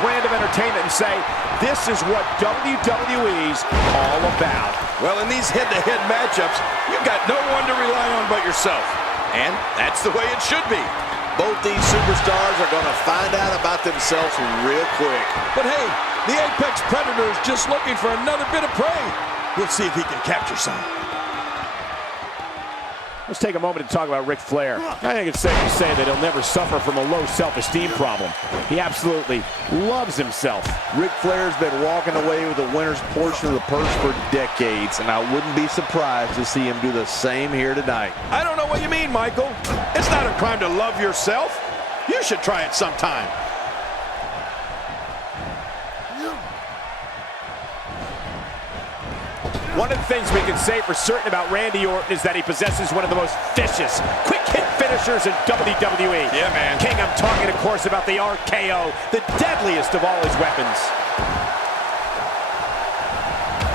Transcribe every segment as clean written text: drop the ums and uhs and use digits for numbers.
brand of entertainment and say, this is what WWE's all about. Well, in these head-to-head matchups, you've got no one to rely on but yourself. And that's the way it should be. Both these superstars are going to find out about themselves real quick. But hey, the Apex Predator is just looking for another bit of prey. We'll see if he can capture some. Let's take a moment to talk about Ric Flair. I think it's safe to say that he'll never suffer from a low self-esteem problem. He absolutely loves himself. Ric Flair's been walking away with the winner's portion of the purse for decades, and I wouldn't be surprised to see him do the same here tonight. I don't know what you mean, Michael. It's not a crime to love yourself. You should try it sometime. One of the things we can say for certain about Randy Orton is that he possesses one of the most vicious, quick-hit finishers in WWE. Yeah, man. King, I'm talking, of course, about the RKO, the deadliest of all his weapons.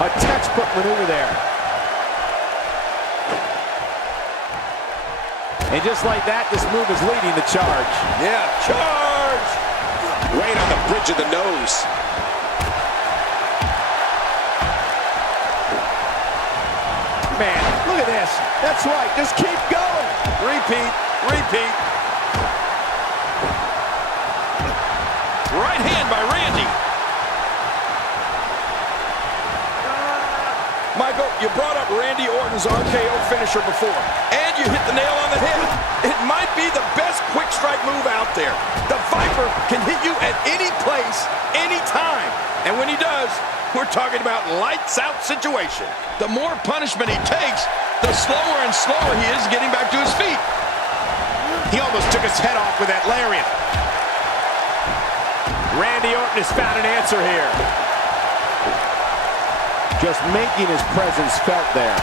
A textbook maneuver there. And just like that, this move is leading the charge. Yeah, charge! Right on the bridge of the nose. Man, look at this. That's right. Just keep going. Repeat, repeat. Right hand by Randy. Michael, you brought up Randy Orton's RKO finisher before, and you hit the nail on the head. It might be the best quick strike move out there. The Viper can hit you at any place, any time. And when he does, we're talking about lights out situation. The more punishment he takes, the slower and slower he is getting back to his feet. He almost took his head off with that lariat. Randy Orton has found an answer here. Just making his presence felt there.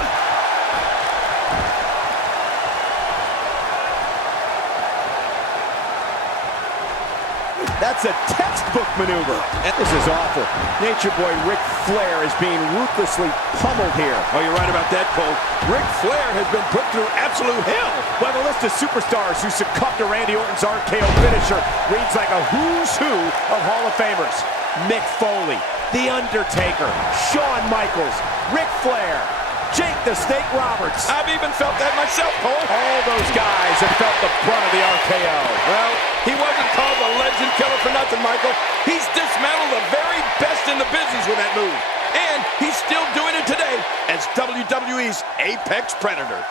That's a textbook maneuver. And this is awful. Nature Boy Ric Flair is being ruthlessly pummeled here. Oh, you're right about that, Cole. Ric Flair has been put through absolute hell. Well, the list of superstars who succumbed to Randy Orton's RKO finisher reads like a who's who of Hall of Famers. Mick Foley, The Undertaker, Shawn Michaels, Ric Flair, Jake the Snake Roberts. I've even felt that myself, Cole. All those guys have felt the brunt of the RKO. Well, he wasn't called the legend killer for nothing, Michael. He's dismantled the very best in the business with that move. And he's still doing it today as WWE's Apex Predator.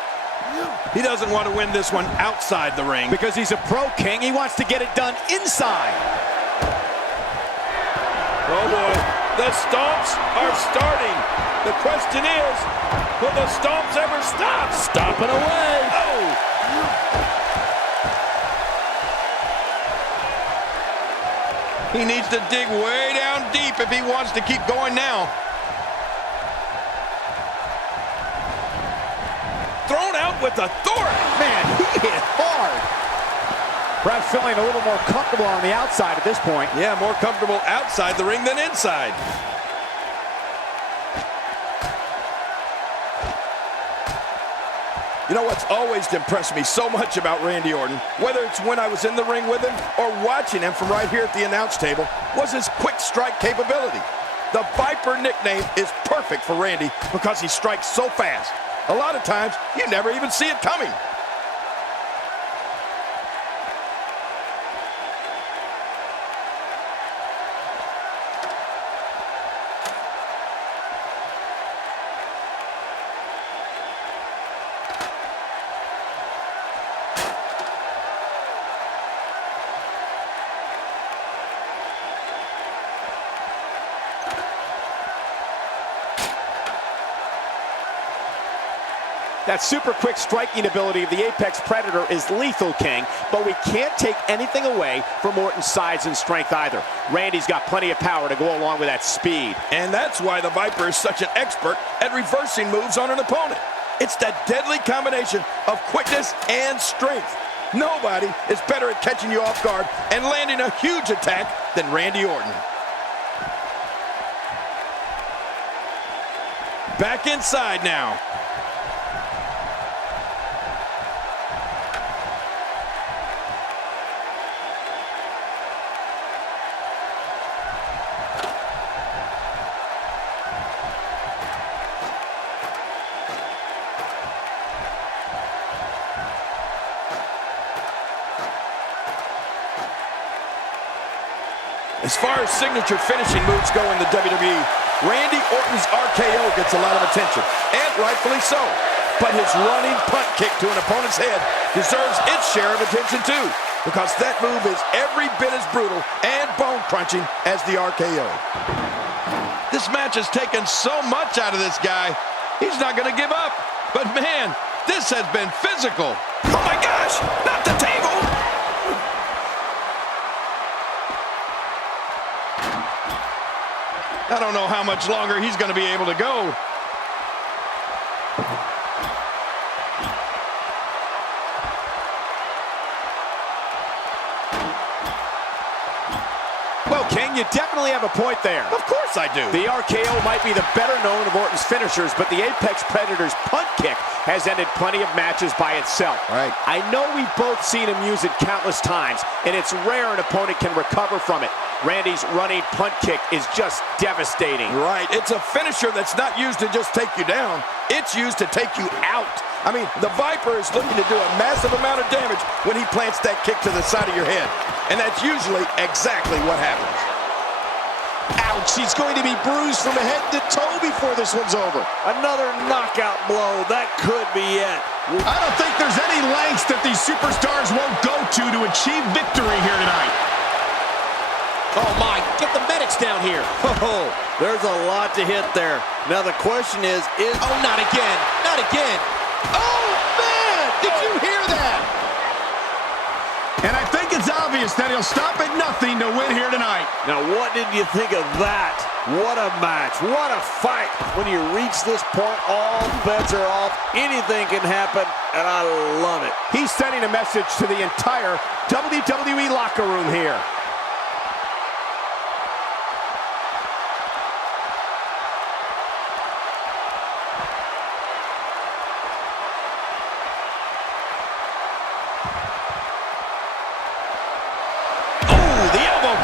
He doesn't want to win this one outside the ring. Because he's a pro, King. He wants to get it done inside. Oh, boy. The stomps are starting. The question is, will the stomps ever stop? Stomping away. Oh! He needs to dig way down deep if he wants to keep going now. Thrown out with authority. Man, he hit hard. Perhaps feeling a little more comfortable on the outside at this point. Yeah, more comfortable outside the ring than inside. You know what's always impressed me so much about Randy Orton, whether it's when I was in the ring with him or watching him from right here at the announce table, was his quick strike capability. The Viper nickname is perfect for Randy because he strikes so fast. A lot of times, you never even see it coming. That super quick striking ability of the Apex Predator is lethal, King, but we can't take anything away from Orton's size and strength either. Randy's got plenty of power to go along with that speed. And that's why the Viper is such an expert at reversing moves on an opponent. It's that deadly combination of quickness and strength. Nobody is better at catching you off guard and landing a huge attack than Randy Orton. Back inside now. As far as signature finishing moves go in the WWE, Randy Orton's RKO gets a lot of attention, and rightfully so. But his running punt kick to an opponent's head deserves its share of attention too, because that move is every bit as brutal and bone-crunching as the RKO. This match has taken so much out of this guy, he's not going to give up. But man, this has been physical. Oh my gosh, not the table! I don't know how much longer he's going to be able to go. Well, King, you definitely have a point there. Of course I do. The RKO might be the better known of Orton's finishers, but the Apex Predator's punt kick has ended plenty of matches by itself. Right. I know we've both seen him use it countless times, and it's rare an opponent can recover from it. Randy's running punt kick is just devastating. Right. It's a finisher that's not used to just take you down. It's used to take you out. I mean, the Viper is looking to do a massive amount of damage when he plants that kick to the side of your head. And that's usually exactly what happens. Ouch, he's going to be bruised from head to toe before this one's over. Another knockout blow. That could be it. I don't think there's any lengths that these superstars won't go to achieve victory here tonight. Oh my, get the medics down here. Oh, there's a lot to hit there. Now the question is... Oh, not again, not again. Oh, man, did you hear that? And I think it's obvious that he'll stop at nothing to win here tonight. Now, what did you think of that? What a match. What a fight. When you reach this point, all bets are off. Anything can happen, and I love it. He's sending a message to the entire WWE locker room here.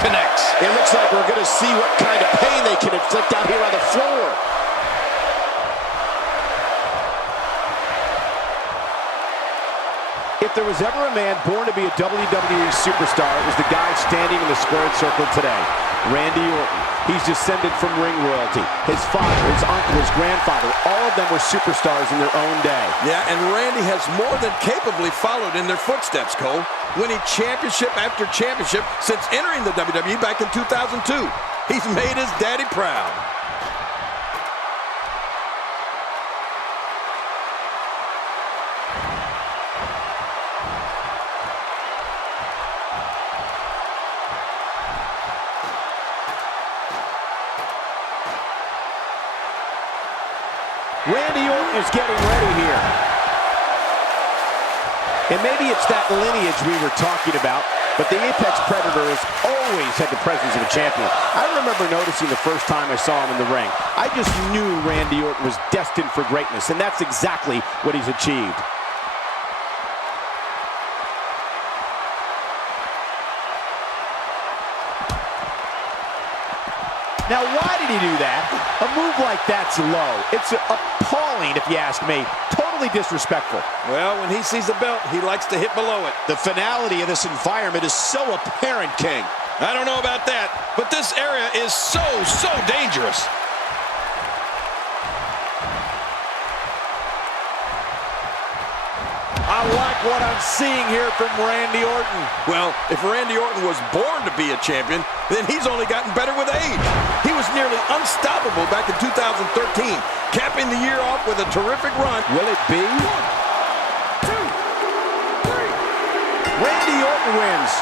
Connects. It looks like we're going to see what kind of pain they can inflict out here on the floor. If there was ever a man born to be a WWE superstar, it was the guy standing in the squared circle today, Randy Orton. He's descended from ring royalty. His father, his uncle, his grandfather, all of them were superstars in their own day. Yeah, and Randy has more than capably followed in their footsteps, Cole, winning championship after championship since entering the WWE back in 2002. He's made his daddy proud. Randy Orton is getting ready here. And maybe it's that lineage we were talking about, but the Apex Predator has always had the presence of a champion. I remember noticing the first time I saw him in the ring. I just knew Randy Orton was destined for greatness, and that's exactly what he's achieved. Now, why did he do that? A move like that's low. It's appalling, if you ask me. Totally disrespectful. Well, when he sees the belt, he likes to hit below it. The finality of this environment is so apparent, King. I don't know about that, but this area is so dangerous. I like what I'm seeing here from Randy Orton. Well, if Randy Orton was born to be a champion, then he's only gotten better with age. He was nearly unstoppable back in 2013, capping the year off with a terrific run. Will it be? 1, 2, 3. Randy Orton wins.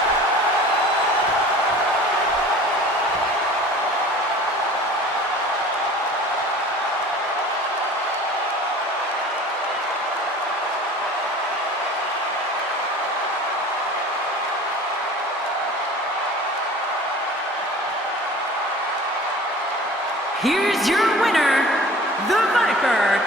Here's your winner, the Viper.